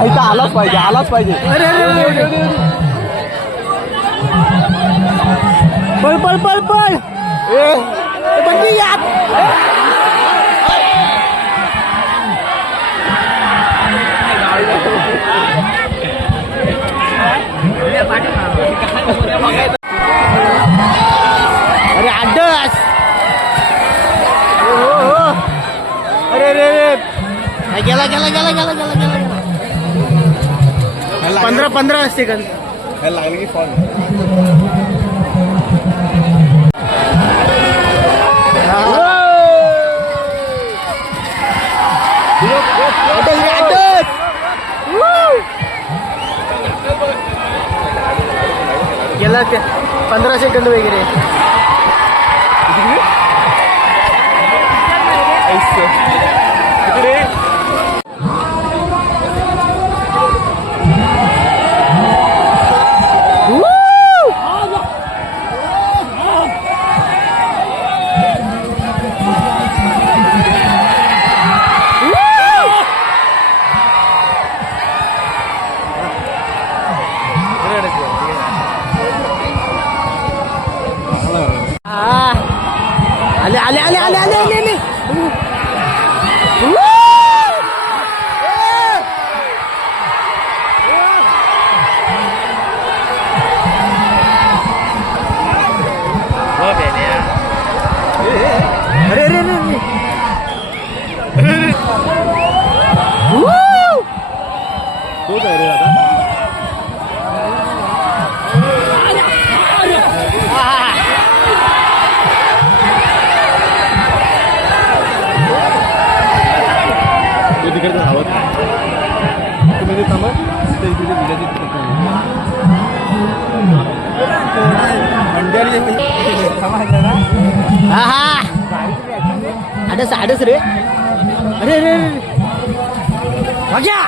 आलाच पाहिजे आलाच पाहिजे. पळ पळ पळ पळ बंदी यात. अरे आडस. अरे रे गेला गेला गेला गेला गेला गेला. 15 सेकंद लागले की फॉल. गेला 15 सेकंद वगैरे. आले आले आले आले आले आले आले. अरे अरे अरे तो काय रे आता. तिकडे धावत तुम्ही थांबा. आडस आडस रे. अरे अरे भाग्या.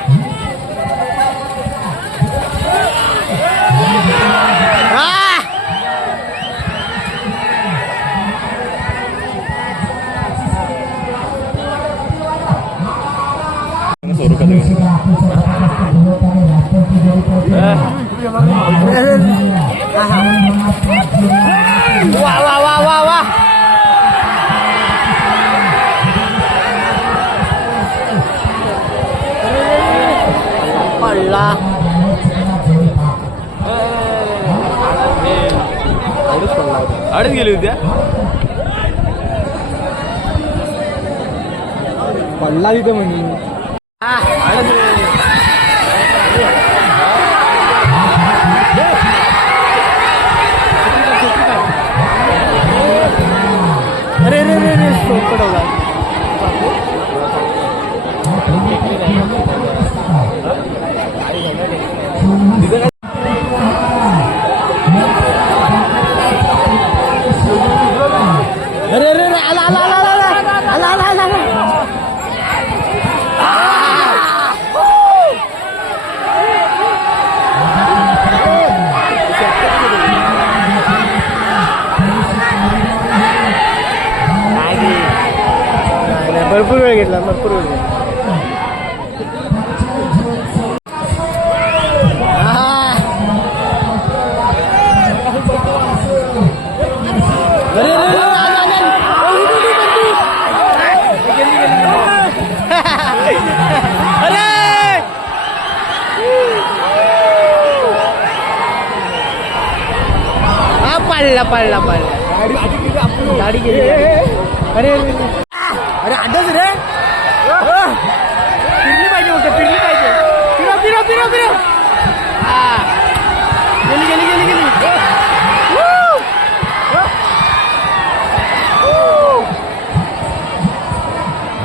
वा वा वा वा वा. पडला. आडच गेली होत्या. पडला तिथे म्हणे. अरे रे रे रे पडवला. अरे अरे रे आला आला आला आला आला आला आला. भरपूर वेळ घेतला भरपूर वेळ घेतला. पडला पडला पडला. गाडी गेली. अरे अरे आडच रे. फिरली पाहिजे होते फिरली पाहिजे. फिरव फिरव फिरव फिरव. हा गेली गेली गेली गेली.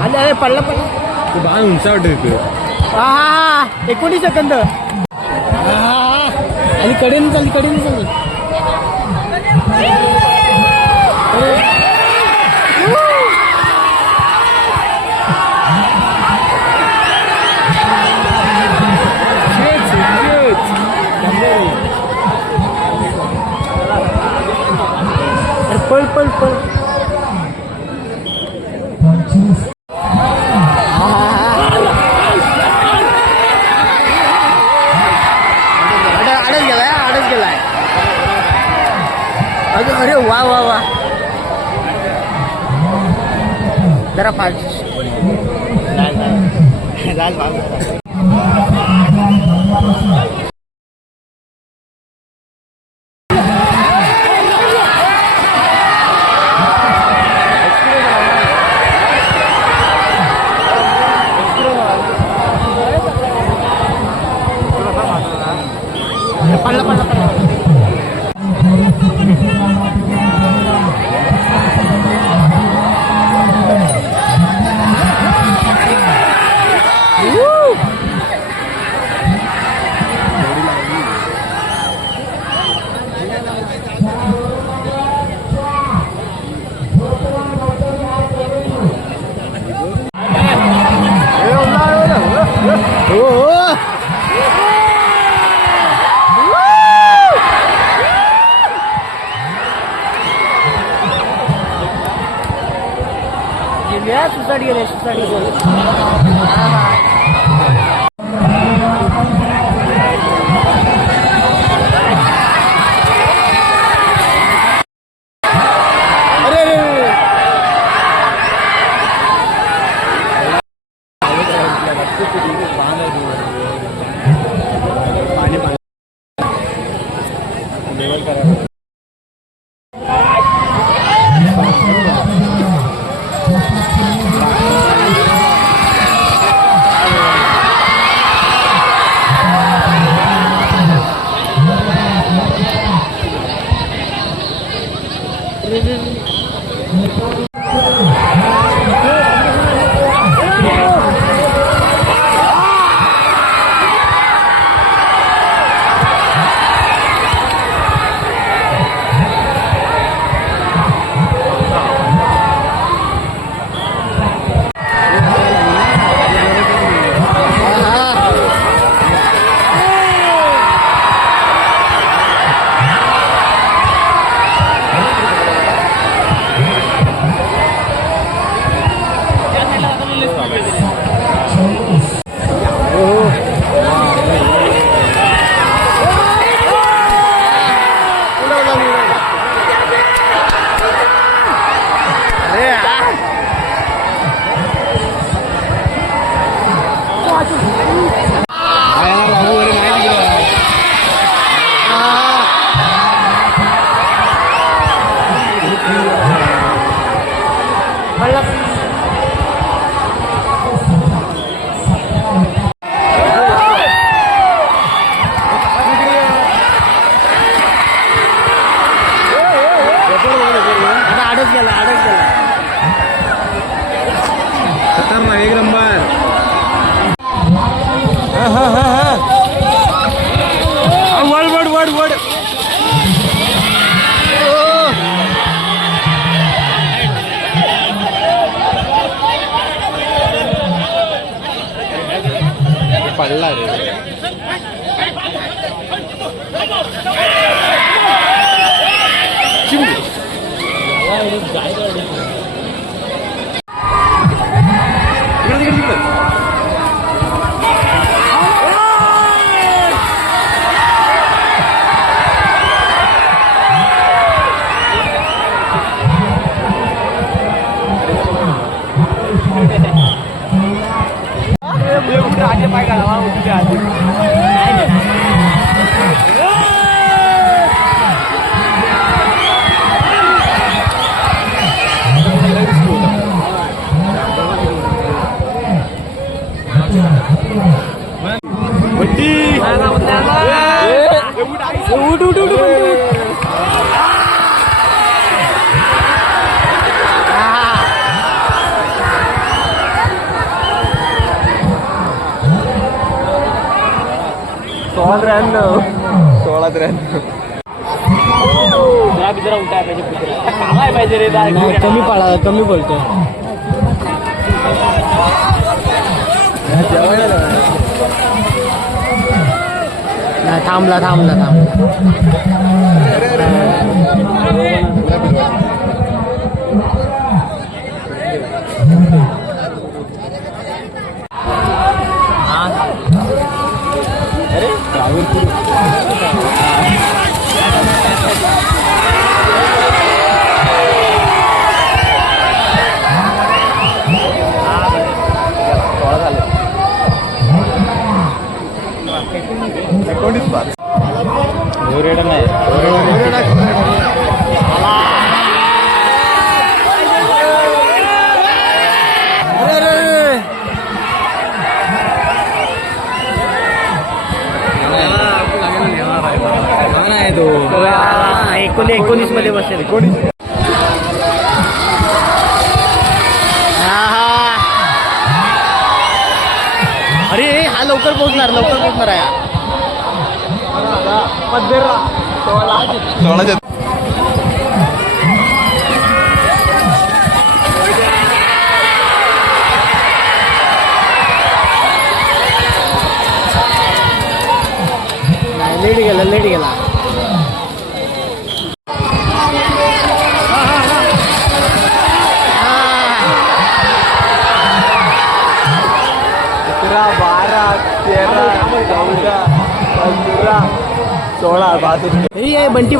आले अरे पडला पडला. तू बाळ उंचावत. हा 19 सेकंद. आणि कडेने चालली कडेने चालली. पळ पळ पळ. जरा फास्ट सुसाट गेले सुसाट एक नंबर वड वड वड वड पडला रे आगे पाय घालावा उठते आधी उठ उठ उठ जरा उठाय पाहिजे रे कमी पळा कमी बोलतो थांबला थांबला एकोणीस पाच नाही तो 19 मध्ये बसेल. 19 अरे हा लवकर पोहोचणार आहे. 16 लेट गेला. बंटी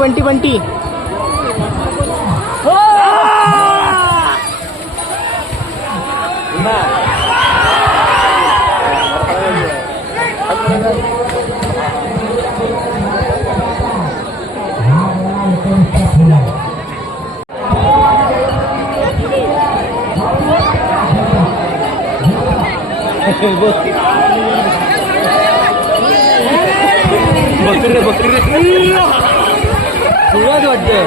बकरी जुळ्यात वाटतं.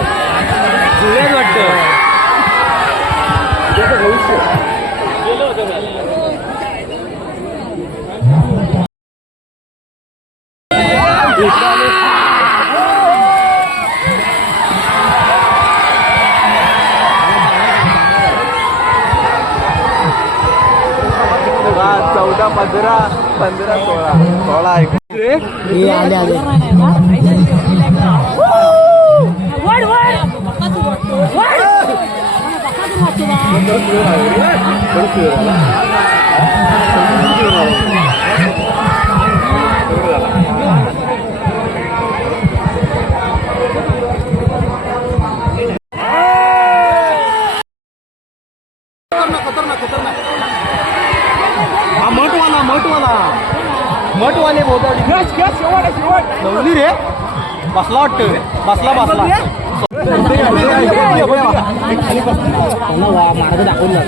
चौदा 15 16 आले. मठवाले नवली रे बसला वाटतं. बसला मार्ग दाखवून गेला.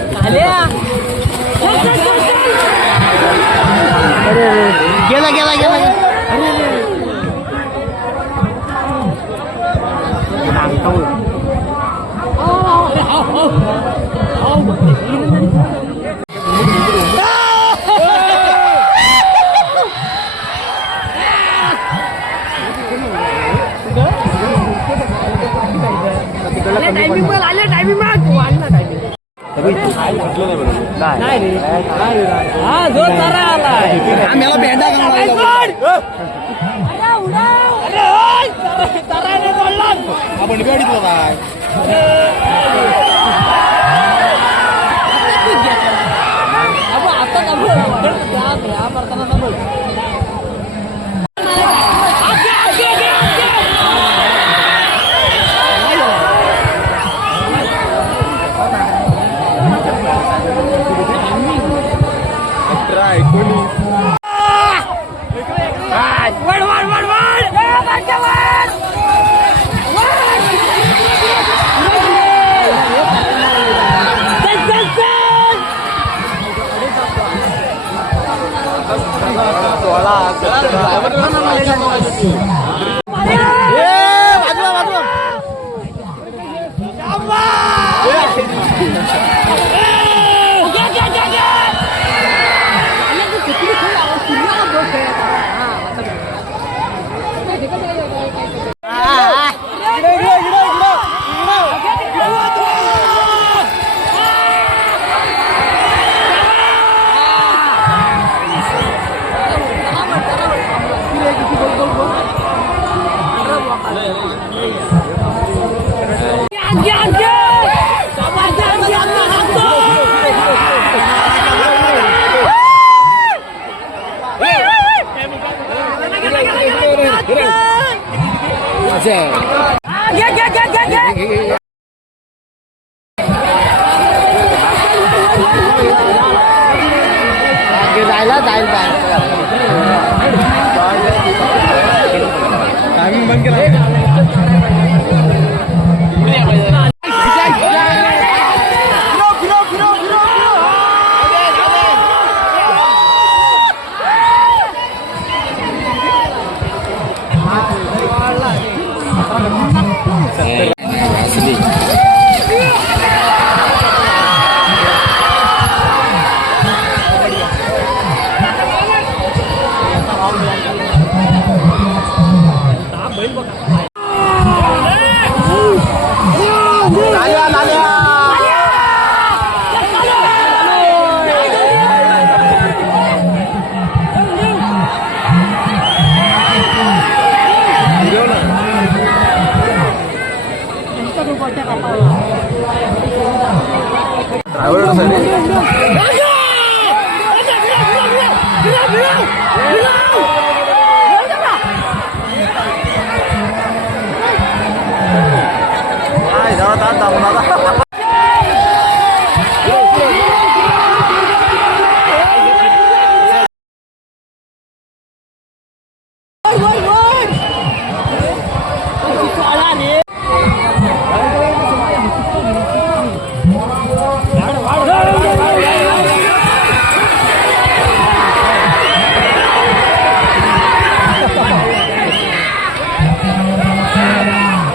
जायला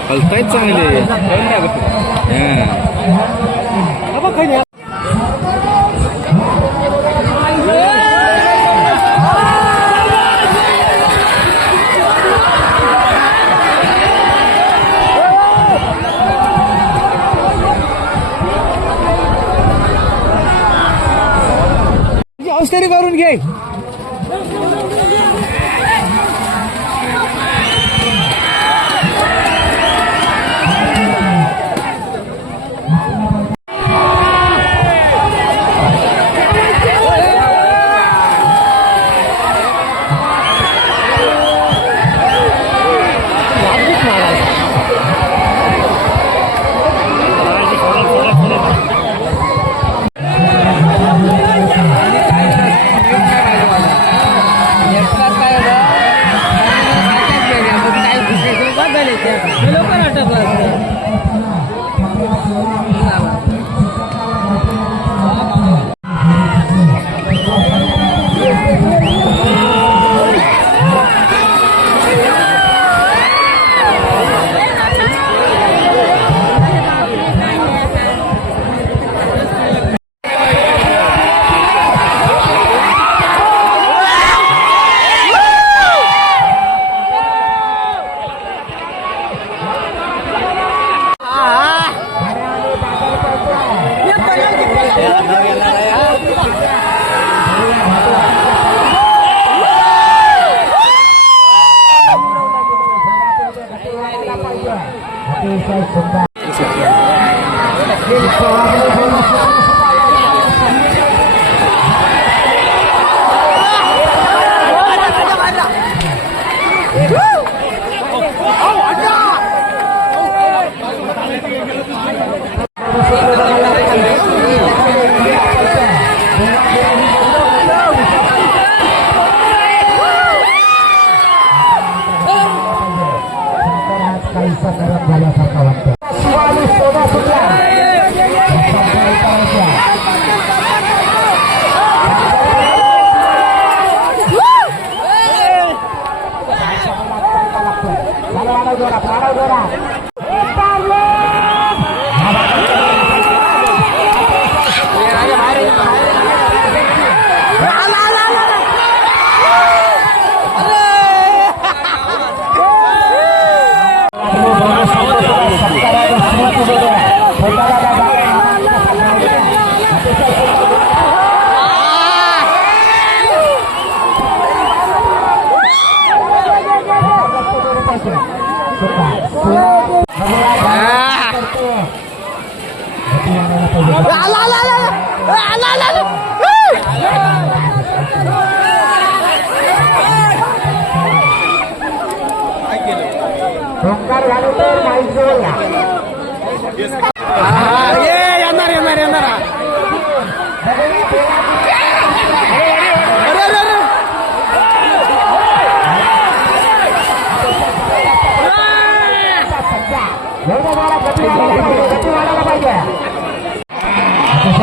हलतायच चांगले औषधी करून घे.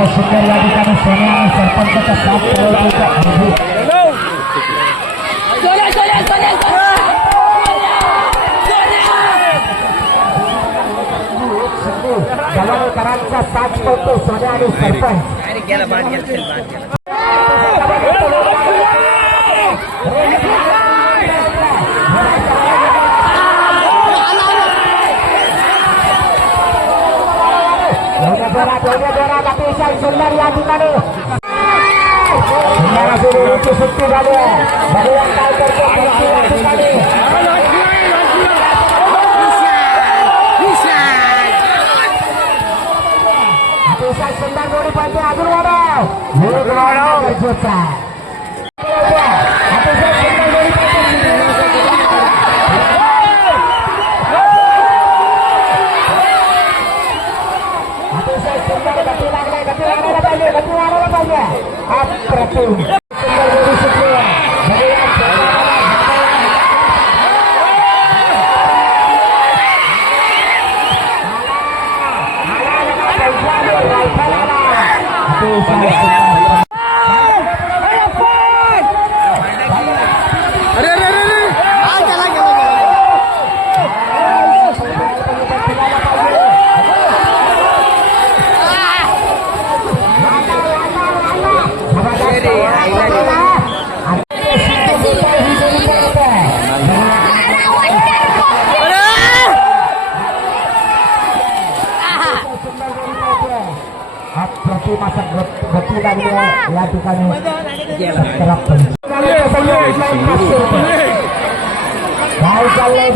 अतिशय सुंदर या ठिकाणी सोन्या आणि सरपंचाचा साथ प्रवृत्तीचा अनुभव जवानकरांचा साथ पडतो सोन्या आणि सरपंच अतिशय सुंदर या ठिकाणी सुंदर अशी वेळेची सुट्टी झाली आहे. बघूया काय करतो या ठिकाणी. अतिशय सुंदर जोडी पाहिजे अजून वाढव गरजेचं आहे. अतिशय सुंदर जोडी पाहिजे अतिशय सुंदर गती लागायला पाहिजे अप्रतिम सुंदर जोडी सुटली अप्रतिम असा गती लागली आहे या ठिकाणी. 17 काय चाललंय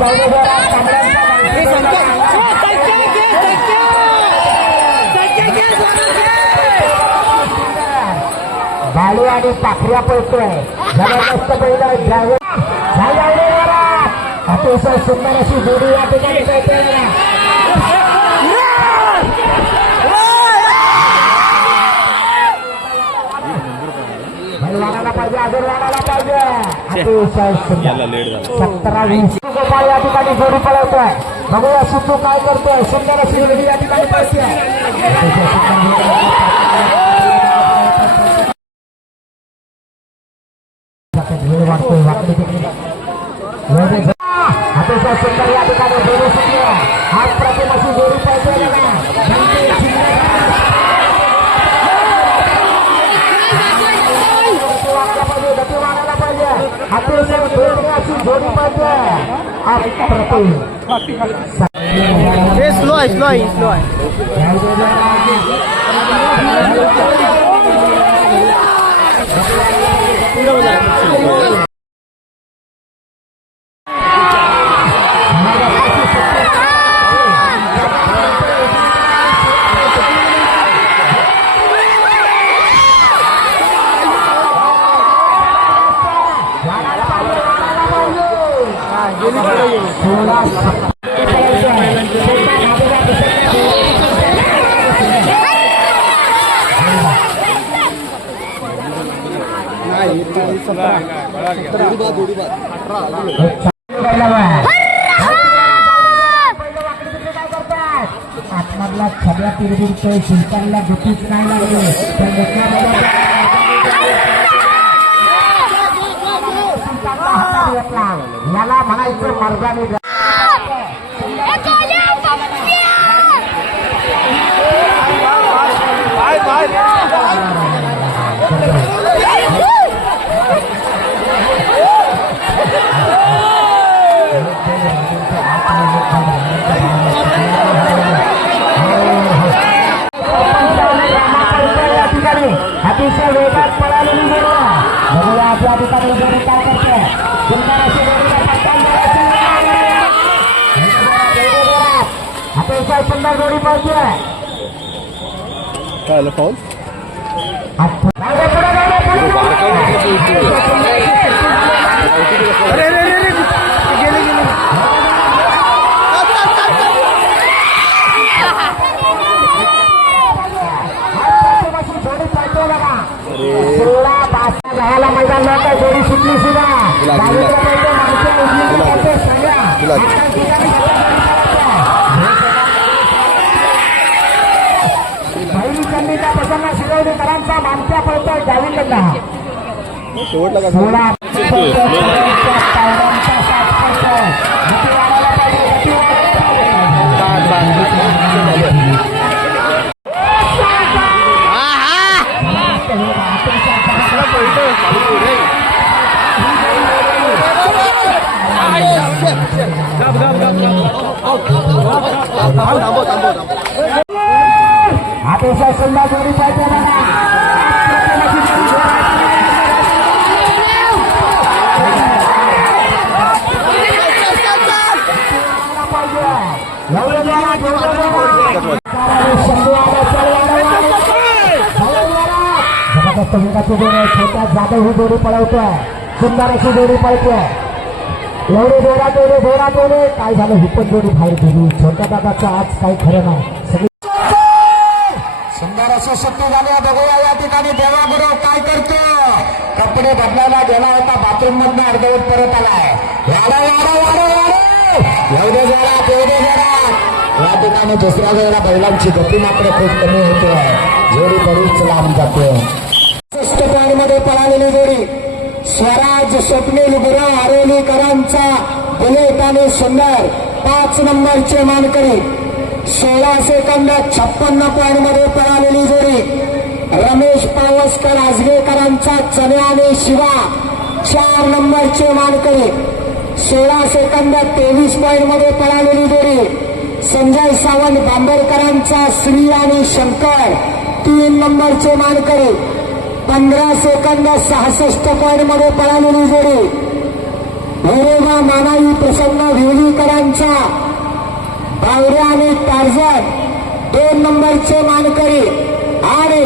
बाळू आणि पाखऱ्या पळतोय जबरदस्त पहिला ड्रायव्हर अतिशय सुंदर अशी जोडी या ठिकाणी पळतोय. वाढायला पाहिजे अजून वाढायला पाहिजे अतिशय सुंदर 17-20 गोपाळ या ठिकाणी जोडी पळवतोय. बघूया सिद्धू काय करतोय. सुंदर अशी जोडी या ठिकाणी पळते. वेळ वाढतोय वाकडी तिकडे अतिशय सुंदर या ठिकाणी जोडी सुटली. आज प्रतिम अशी जोडी पळते. अतिशय जोडी जोडी पाहिजे अप्रतिम. स्लो आहे आतमधला छब्या पिरबिरतोय. शिल्पांना दुखीच नाही लागली याला म्हणायचं मर्दानी. अतिशय वेगात पळालेली बघूया त्या ठिकाणी जोडी काय करते. सुंदर अशी अतिशय सुंदर जोडी पाहिजे. काय पाऊल राहायला मैदान नव्हता. जोडी सुटली सुद्धा संधीचा प्रसन्न शिरवलीकरांचा मानक्या पळतोय डावीकडनं शेवटला का 16 पावलांचा साथ पळतोय. गती वाढायला पाहिजे, गती वाढायला पाहिजे. अतिशय सुंदर जोडी पाहिजे जबरदस्त विकाची जोडी छोट्या जाधव ही जोडी पळवतोय. सुंदर अशी जोडी पळतोय. एवढे जोरात काय झालं ही पण जोडी बाहेर गेली. छोट्या दादाचं आज काही खरं नाही. सगळी सुंदर अशी सुट्टी झाली. बघूया या ठिकाणी देवा गुरु काय करतो. कपडे बदलायला गेला होता, बाथरूम मधनं अर्धवट परत आलाय. एवढे जोरात या ठिकाणी दुसऱ्या वेळेला बैलांची गती मात्र खूप कमी होते. जोडी बरीच लांब जाते. 65 पॉईंटमध्ये पळालेली जोडी स्वराज स्वप्नील गुरु आरोलीकरांचा बुलेट आणि सुंदर 5 नंबरचे मानकरी 16 सेकंद 56 पॉईंटमध्ये पळालेली जोडी रमेश पावसकर आजगेकरांचा चण्या आणि शिवा 4 नंबरचे मानकरी 16 सेकंद 23 पॉईंटमध्ये पळालेली जोडी संजय सावंत बांबरकरांचा श्री आणि शंकर 3 नंबरचे मानकरी 15 सेकंद 66 पॉईंटमध्ये पळालेली जोडी भैरवा मानाई प्रसन्न विवलीकरांचा बावऱ्या आणि टार्झन 2 नंबरचे मानकरी आणि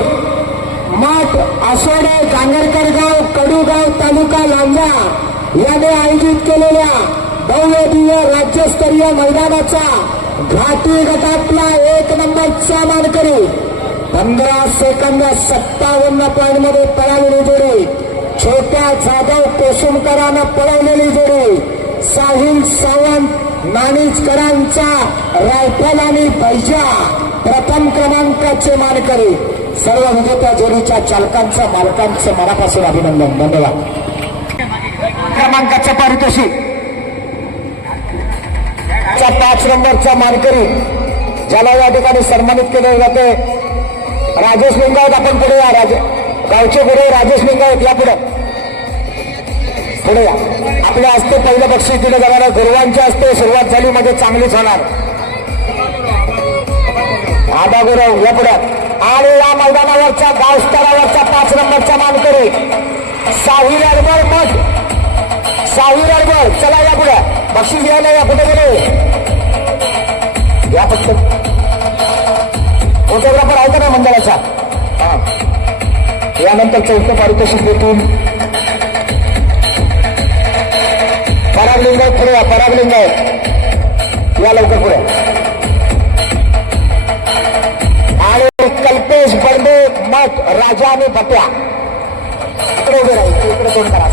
मठ आसोडे गांगरकर गाव कडूगाव तालुका लांजा याने आयोजित केलेल्या भव्य दिव्य राज्यस्तरीय मैदानाचा घाटी गटातला 1 नंबरचा मानकरी 15 सेकंद 57 पॉईंटमध्ये पळालेली जोडी छोट्या जाधव कोसुमकरांना पळवलेली जोडी साहिल सावंत नाणीजकरांचा रायफल आणि बैजा प्रथम क्रमांकाचे मानकरी. सर्व विजेत्या जोडीच्या चालकांचं मालकांचं मनापासून अभिनंदन. धन्यवाद. क्रमांकाचं पारितोषिक 5 नंबरचा मानकरी ज्याला या ठिकाणी सन्मानित केले जाते राजेश लिंगावत. आपण पुढे या. गावचे पुढे राजेश लिंगावत या पुढे या. आपल्या हस्ते पहिलं बक्षीस दिलं जाणार. गुरुवांच्या हस्ते सुरुवात झाली म्हणजे चांगलीच होणार. आबा गुरव या पुढे. आणि या मैदानावरचा गाव स्तरावरचा 5 नंबरचा मानकरी साहिल अडबळ मठ. साहिल अडबळ चला या पुढे. बक्षीस घ्यायला या पुढे गेले या फक्त फोटोग्राफर आहे का नाही मंडळाचा. यानंतर 4थं पारितोषिक भेटून परागलिंग पुढे या. परागलिंग या लवकर पुढे. आणि कल्पेश बर्डे मठ राजा आणि भट्या इकडे उभे राहील. इकडे तोंड करा.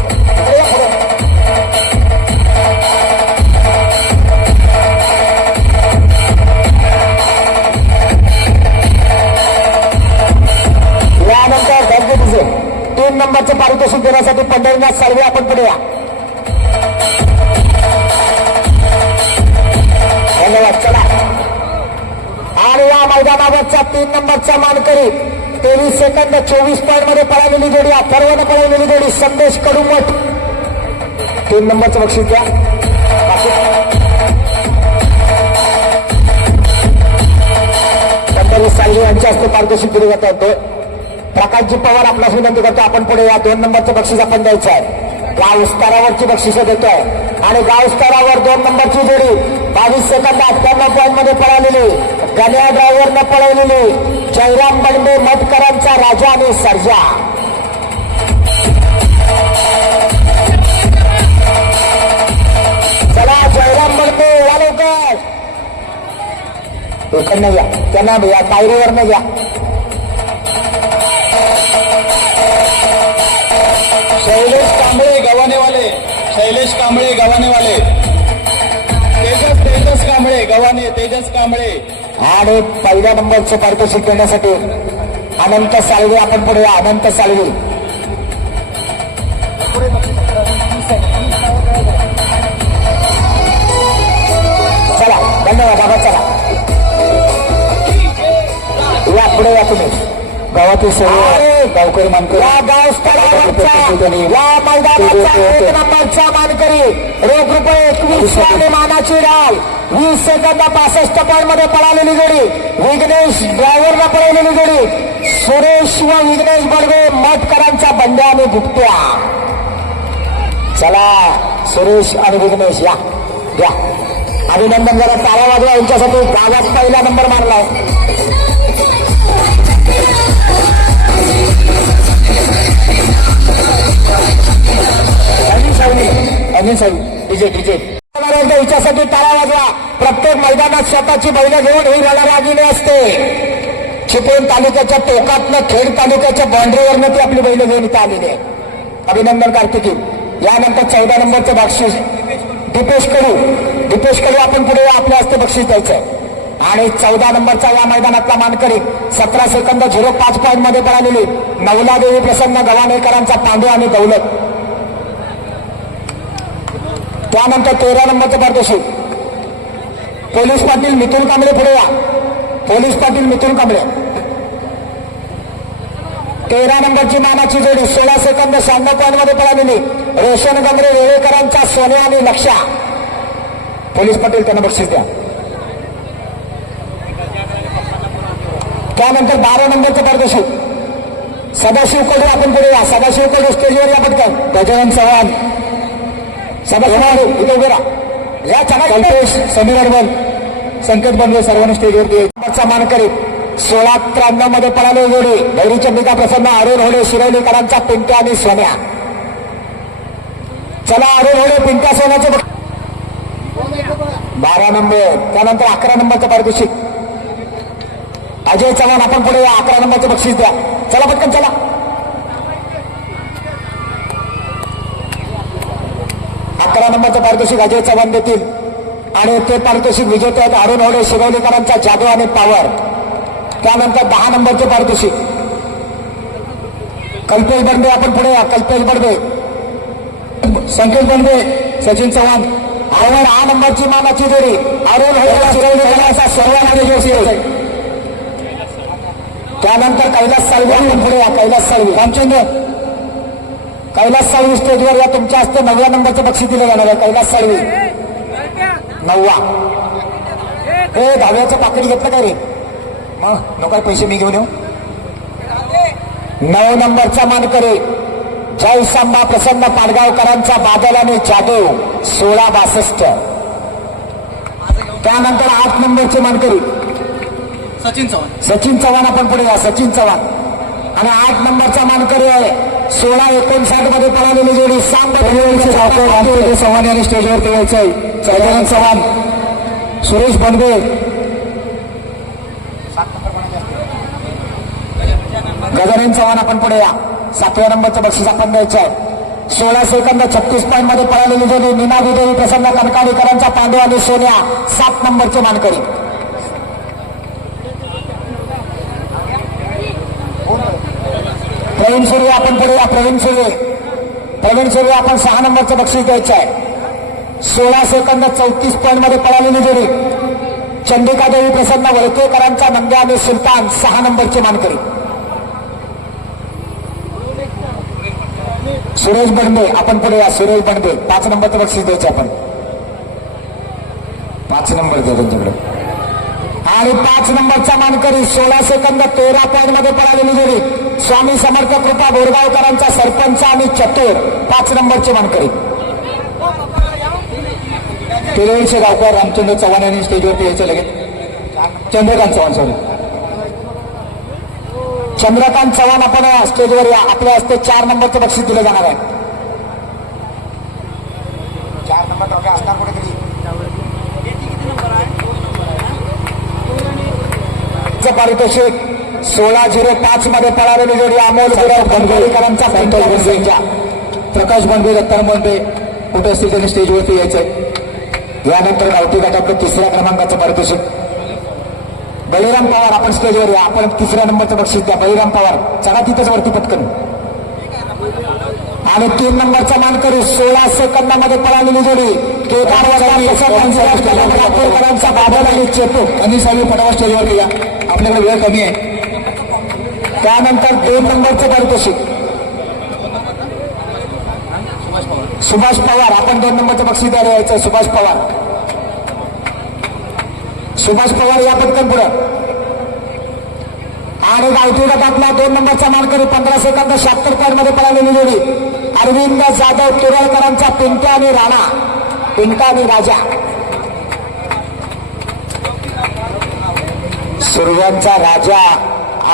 यानंतर गणपतीचे 3 नंबरचे पारितोषिक देण्यासाठी पंढरीनाथ साळवे आपण पुढे या. धन्यवाद. चला. आणि या मैदानावरचा 3 नंबरचा मानकरी 23 सेकंद 24 पॉईंटमध्ये पळालेली जोडी अथर्वनं पळवलेली जोडी संदेश कडूमठ 3 नंबरचं बक्षीस द्या. पंढरी साळवे यांच्या हस्ते पारितोषिक दिले जात होते. प्रकाशजी पवार आपल्यास विनंती करतो आपण पुढे या. 2 नंबरचं बक्षीस आपण द्यायचं आहे. गाव स्तरावरची बक्षिसं देतोय. आणि गाव स्तरावर 2 नंबरची जोडी 22 सेकंद 58 पॉईंटमध्ये पळालेली गण्या ड्रायव्हरनं पळवलेली जयराम बंडे मठकरांचा राजा आणि सर्जा. चला जयराम बंडे या लवकर. इकडनं घ्या. त्यांना या पायरीवरनं घ्या. शैलेश कांबळे गव्हाणेवाले. शैलेश कांबळे गव्हाणेवाले. तेजस कांबळे गव्हाणे. तेजस कांबळे. आणि पहिल्या नंबरचं पारितोषिक देण्यासाठी अनंत साळवे आपण पुढे या. अनंत साळवे चला, धन्यवाद बाबा. चला या पुढे या तुम्ही. गावातील सर्व गावकरी मानकरी या गाव स्तरावरचा या मैदानाचा 1 नंबरचा मानकरी रोख रुपये 21 आणि मानाची डाल 20 सेकंद 65 पॉईंट मध्ये पळालेली जोडी. विघ्नेश ड्रायव्हरला पळवलेली जोडी. सुरेश व विघ्नेश बडवे मठकरांचा बंड्या आणि गुप्त्या. चला सुरेश आणि विघ्नेश या या. अभिनंदन जरा टाळ्या वाजवा यांच्यासाठी. गावात पहिला नंबर मारलाय. अनिल साहेब डीजे हिच्यासाठी टाळा वाजवा. प्रत्येक मैदानात स्वतःची बैल घेऊन ही रणरागिणी असते. चिपळूण तालुक्याच्या टोकातनं खेड तालुक्याच्या बाउंड्रीवरनं ती आपली बैल घेऊन इथं आलेली आहे. अभिनंदन कार्तिकी. यानंतर 14 नंबरचं बक्षीस दीपेश कडू आपण पुढे आपल्या हस्ते बक्षीस द्यायचं. आणि 14 नंबरचा या मैदानातला मानकरी 17 सेकंद 05 पॉईंट मध्ये पळालेली नवलादेवी प्रसन्न गव्हाणेकरांचा पांडू आणि दौलत. त्यानंतर 13 नंबरचं पारितोषिक पोलीस पाटील मिथुन कांबळे. पुढे या. पोलीस पाटील मिथुन कांबळे. 13 नंबरची मानाची जोडी 16 सेकंद 96 पॉईंट मध्ये पळालेली रोशन गंगरे वेळेकरांचा सोन्या आणि लक्षा. पोलीस पाटील त्यांना बक्षीस द्या. त्यानंतर 12 नंबरचं पारितोषिक सदाशिव कडू आपण पुढे या. सदाशिव कडू स्टेजवर या पटकन. गजानन चव्हाण सदाशिव इथे उभे राहा. या कल्पेश समीर अडवल संकेत बंदे सर्वांनी स्टेजवरती नंबरचा मानकरी 16-93 मध्ये पळाले जोडी भैरी चंडिका प्रसन्न अरुण होडे शिरवलीकरांचा पिंट्या आणि सोन्या. चला अरुण होडे पिंट्या सोन्याचे 12 नंबर. त्यानंतर 11 नंबरचं पारितोषिक अजय चव्हाण आपण पुढे या. 11 नंबरचं बक्षीस द्या. चला पटकन चला. 11 नंबरचं पारितोषिक अजय चव्हाण देतील आणि ते पारितोषिक विजेते आहेत अरुण होडे शिरवलीकरांचा जादू आणि पॉवर. त्यानंतर 10 नंबरचे पारितोषिक कल्पेश बंडे आपण पुढे या. कल्पेश बंडे संकेत बंदे सचिन चव्हाण. 10 नंबरची मानाची जोडी अरुण होडे शिरवलीकरांचा सर्वांमध्ये जोशी. त्यानंतर कैलास साळवी आपण पुढे या. कैलास साळवी रामचंद्र कैलास साळवी स्टेजवर या. तुमच्या हस्ते 9व्या नंबरचं बक्षीस दिलं जाणार आहे. कैलास साळवी 9वा. हे 10व्याचं पाकिट घेतलं का रे? मग नको पैसे मी घेऊन येऊ. 9 नंबरचा मानकरी जय सांबा प्रसन्न पाडगावकरांचा बादल आणि जादू 16-62. त्यानंतर 8 नंबरचे मानकरी सचिन चव्हाण आपण पुढे या. सचिन चव्हाण. आणि 8 नंबरचा मानकरी आहे 16-59 मध्ये पळालेली जोडी सांब चव्हाण यांनी स्टेजवरती यायचं आहे. गजानन चव्हाण सुरेश बंडे गजानन चव्हाण आपण पुढे या. 7व्या नंबरचं बक्षीस आपण द्यायचं आहे. 16 सेकंद 36 पॉईंट मध्ये पळालेली जोडी निनादी देवी प्रसन्न कणकाळीकरांचा पांडू आणि सोन्या 7 नंबरचे मानकरी. प्रवीण सुर्वे आपण पुढे या. प्रवीण सुर्वे आपण 6 नंबरचं बक्षीस द्यायचं आहे. 16 सेकंद 34 पॉईंट मध्ये पळालेली जोडी चंडिका देवी प्रसन्न वळकेकरांचा नंद्या आणि सुलतान 6 नंबरचे मानकरी. सुरेश बंडे आपण पुढे या. सुरेश बंडे 5 नंबरचं बक्षीस द्यायचं आपण. 5 नंबर द्या त्यांच्याकडे. आणि 5 नंबरचा मानकरी 16 सेकंद 13 पॉईंट मध्ये पळालेली जोडी स्वामी समर्थ कृपा बोरगावकरांचा सरपंच आणि चतुर 5 नंबरचे मानकरी. केळवणचे गावकर रामचंद्र चव्हाण यांनी स्टेजवरती यायचं लगेच. चंद्रकांत चव्हाण सॉरी चंद्रकांत चव्हाण आपण स्टेजवर या. आपल्या हस्ते 4 नंबरचं बक्षीस दिलं जाणार आहे. 4 नंबर ट्रॉफी असणार कुठेतरी. पारितोषिक 16-05 मध्ये पळालेली जोडी अमोल गुराव बनगोळीकरांचा प्रकाश बंडे दत्तान बंडे कुठे असतील त्यांनी स्टेजवरती यायचंय. यानंतर गावठी गटातलं 3ऱ्या क्रमांकाचं पारितोषिक बळीराम पवार आपण स्टेजवर या. आपण तिसऱ्या नंबरचं बक्षीस द्या. बळीराम पवार चला तिथंच वरती पटकन. आणि 3 नंबरचा मानकरी 16 सेकंदामध्ये पळालेली जोडी केदारकरांचा बाबल आणि चेतू. आणि साहेब फटाफट स्टेजवर या, आपल्याकडे वेळ कमी आहे. त्यानंतर 2 नंबरचं पारितोषिक सुभाष पवार. आपण 2 नंबरचं बक्षीस द्यायला यायचं. सुभाष पवार या पटकन पुढं. आणि गावठी गटातला 2 नंबरचा मानकरी 15 सेकंद 76 पॉईंटमध्ये पळालेली जोडी अरविंद जाधव तुरळकरांचा पिंट्या आणि राणा. पिंटा आणि राजा. सुरव्यांचा राजा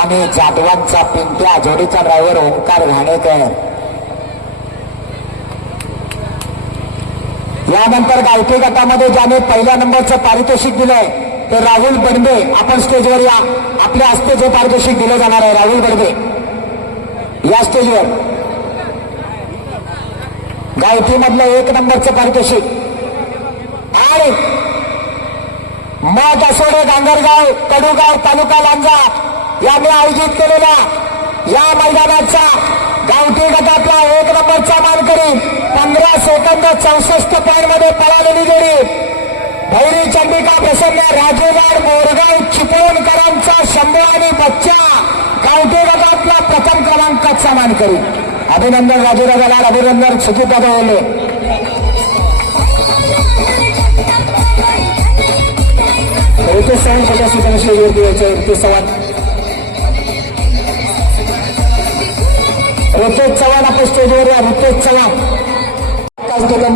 आणि जाधवांचा पिंट्या. जोडीचा ड्रायव्हर ओंकार घाणेकर. यानंतर गावठी गटामध्ये ज्याने पहिल्या नंबरचं पारितोषिक दिलंय ते राहुल बडबे. आपण स्टेजवर या. आपल्या हस्ते जे पारितोषिक दिलं जाणार आहे राहुल बडबे या स्टेजवर. गावठी मधलं 1 नंबरचं पारितोषिक. आणि मठ असोडे गांगरगाव कडुगाव तालुका लांजा यांनी आयोजित केलेल्या या मैदानाचा गावठी गटातला 1 नंबरचा मानकरी 15 सेकंद 64 पॉईंटमध्ये पळालेली जोडी भैरी चंडिका प्रसन्न राजेवाड मोरगाव चिपळूणकरांचा शंभू आणि बच्चा. गावठी गटातला प्रथम क्रमांकाचा मानकरी. अभिनंदन राजूराजाला. अभिनंदन सुखीदादा ओले. रितेश चव्हाण पचास सेकंद स्टेजवरती यायचं. रितेश चव्हाण आपण स्टेजवर या. रितेश चव्हाण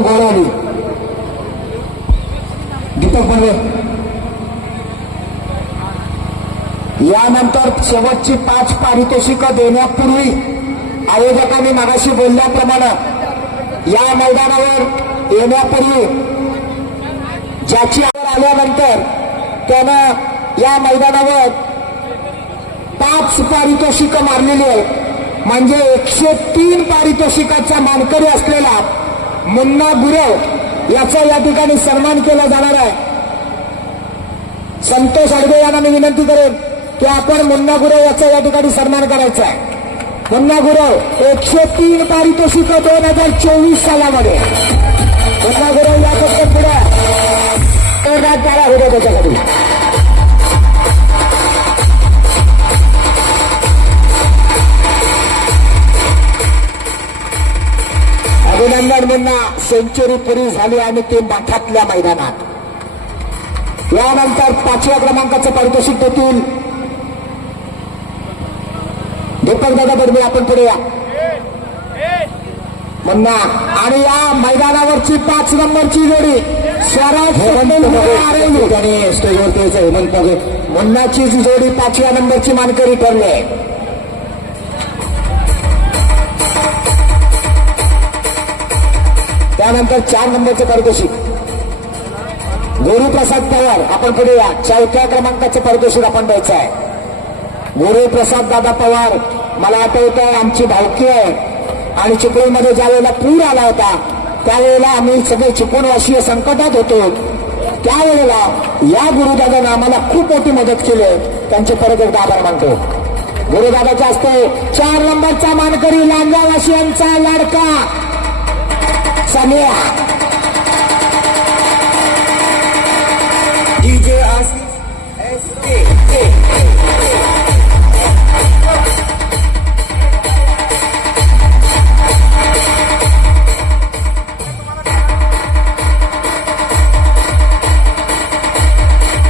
गोळवली. दीपक बर्वे. यानंतर शेवटची 5 पारितोषिकं देण्यापूर्वी आयोजकांनी मागाशी बोलल्याप्रमाणे या मैदानावर येण्यापूर्वी ज्याची आवड आल्यानंतर त्यानं या मैदानावर 5 पारितोषिकं मारलेली आहेत. म्हणजे 103 पारितोषिकाचा मानकरी असलेला मुन्ना गुरव याचा या ठिकाणी सन्मान केला जाणार आहे. संतोष अडगे यांना मी विनंती करेन की आपण मुन्ना गुरव याचा या ठिकाणी सन्मान करायचा आहे. मुन्ना गुरव 103 पारितोषिकं 2024 सालामध्ये. मुन्ना गुरव या फक्त पुढे त्याला होत्या त्याच्यासाठी. अभिनंदन. मुन्ना सेंचुरी पुरी झाली आणि ते माठातल्या मैदानात. यानंतर 5व्या क्रमांकाचं पारितोषिक देतील दीपक दादा बडबे. आपण पुढे या. मुन्ना. आणि या मैदानावरची 5 नंबरची जोडी स्वराज त्याने स्टेजवरती यायचं. हेमंत पगे. मुन्नाची जोडी 5व्या नंबरची मानकरी ठरली आहे. त्यानंतर 4 नंबरचं पारितोषिक गुरुप्रसाद पवार. आपण पुढे या. 4थ्या क्रमांकाचं पारितोषिक आपण द्यायचं आहे. गुरुप्रसाद दादा पवार. मला आठवतं आमची भावकी आहे आणि चिपळूणमध्ये ज्या वेळेला पूर आला होता त्यावेळेला आम्ही सगळे चिपळूणवासीय संकटात होतो. त्यावेळेला या गुरुदादानं आम्हाला खूप मोठी मदत केली. त्यांचे परत एकदा आभार मानतो. गुरुदादाच्या हस्ते 4 नंबरचा मानकरी लांजावासियांचा लाडका समिया.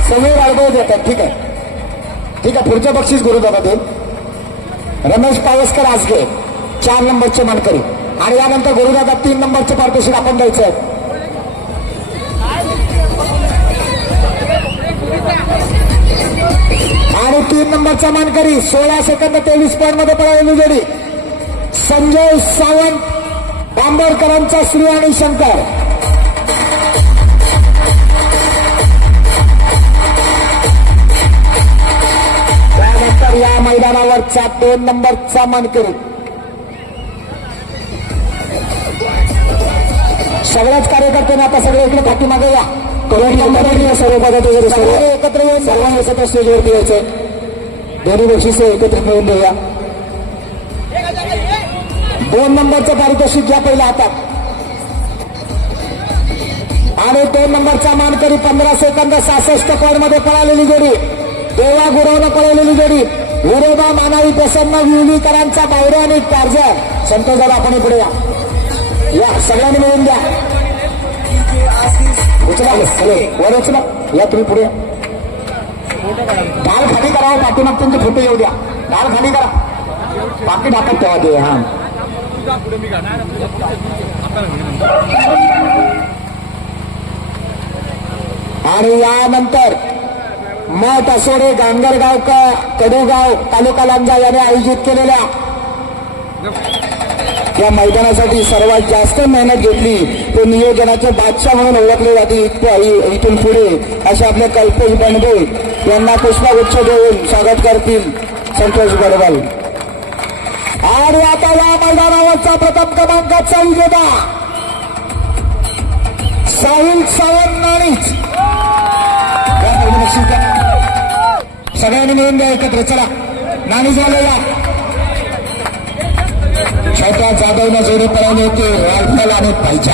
समीर अडबळ देतात. ठीक आहे. पुढचं बक्षीस गुरुदादा देईल. रमेश पावसकर आजगे 4 नंबरचे मानकरी. आणि यानंतर गुरुदादा 3 नंबरचे पारितोषिक आपण द्यायचं आहे. आणि 3 नंबरचा मानकरी 16 सेकंद 23 पॉईंटमध्ये पळालेली जोडी संजय सावंत बांबोरकरांचा श्री आणि शंकर. त्यानंतर या मैदानावरचा 2 नंबरचा मानकरी. सगळ्याच कार्यकर्त्यांना आता सगळे इकडे पाठीमागे या. करून सर्व पदाधिकारी सर्व एकत्र येऊन सर्वांनी एकत्र स्टेजवरती यायचंय. दोन्ही बक्षिसे एकत्र मिळून देऊया. 2 नंबरचं पारितोषिक घ्या पहिल्या हातात. आणि 2 नंबरचा मानकरी 15 सेकंद 66 पॉईंट मध्ये पळालेली जोडी, देवा गुरवणं पळवलेली जोडी, विरोबा मानावी प्रसन्न विवलीकरांचा बावरे आणि टार्जर. संतोष दादा आपण पुढे या सगळ्यांनी मिळून द्या. उचला वर उचला या तुम्ही पुढे या. ढाल खाली करा पाठीमाग तुमचे फोटो येऊ द्या. ढाल खाली करा पाठी ढाकत ठेवा ते. हा आणि यानंतर मठ असोडे गांगरगाव कडूगाव तालुका लांजा याने आयोजित केलेल्या या मैदानासाठी सर्वात जास्त मेहनत घेतली ते नियोजनाचे बादशाह म्हणून ओळखले जाते इथून पुढे असे आपले कल्पेश बंडे यांना पुष्पगुच्छ देऊन स्वागत करतील संतोष गडवाल. आणि आता या मैदानावरचा प्रथम क्रमांकाचा विजेता साहिल सावंत नाणीच. सगळ्यांनी मिळून द्या एकत्र. चला नाणी झालेला छोट्या जाधवनं जोडी पळवली होती रायफल आणि पाहिजे.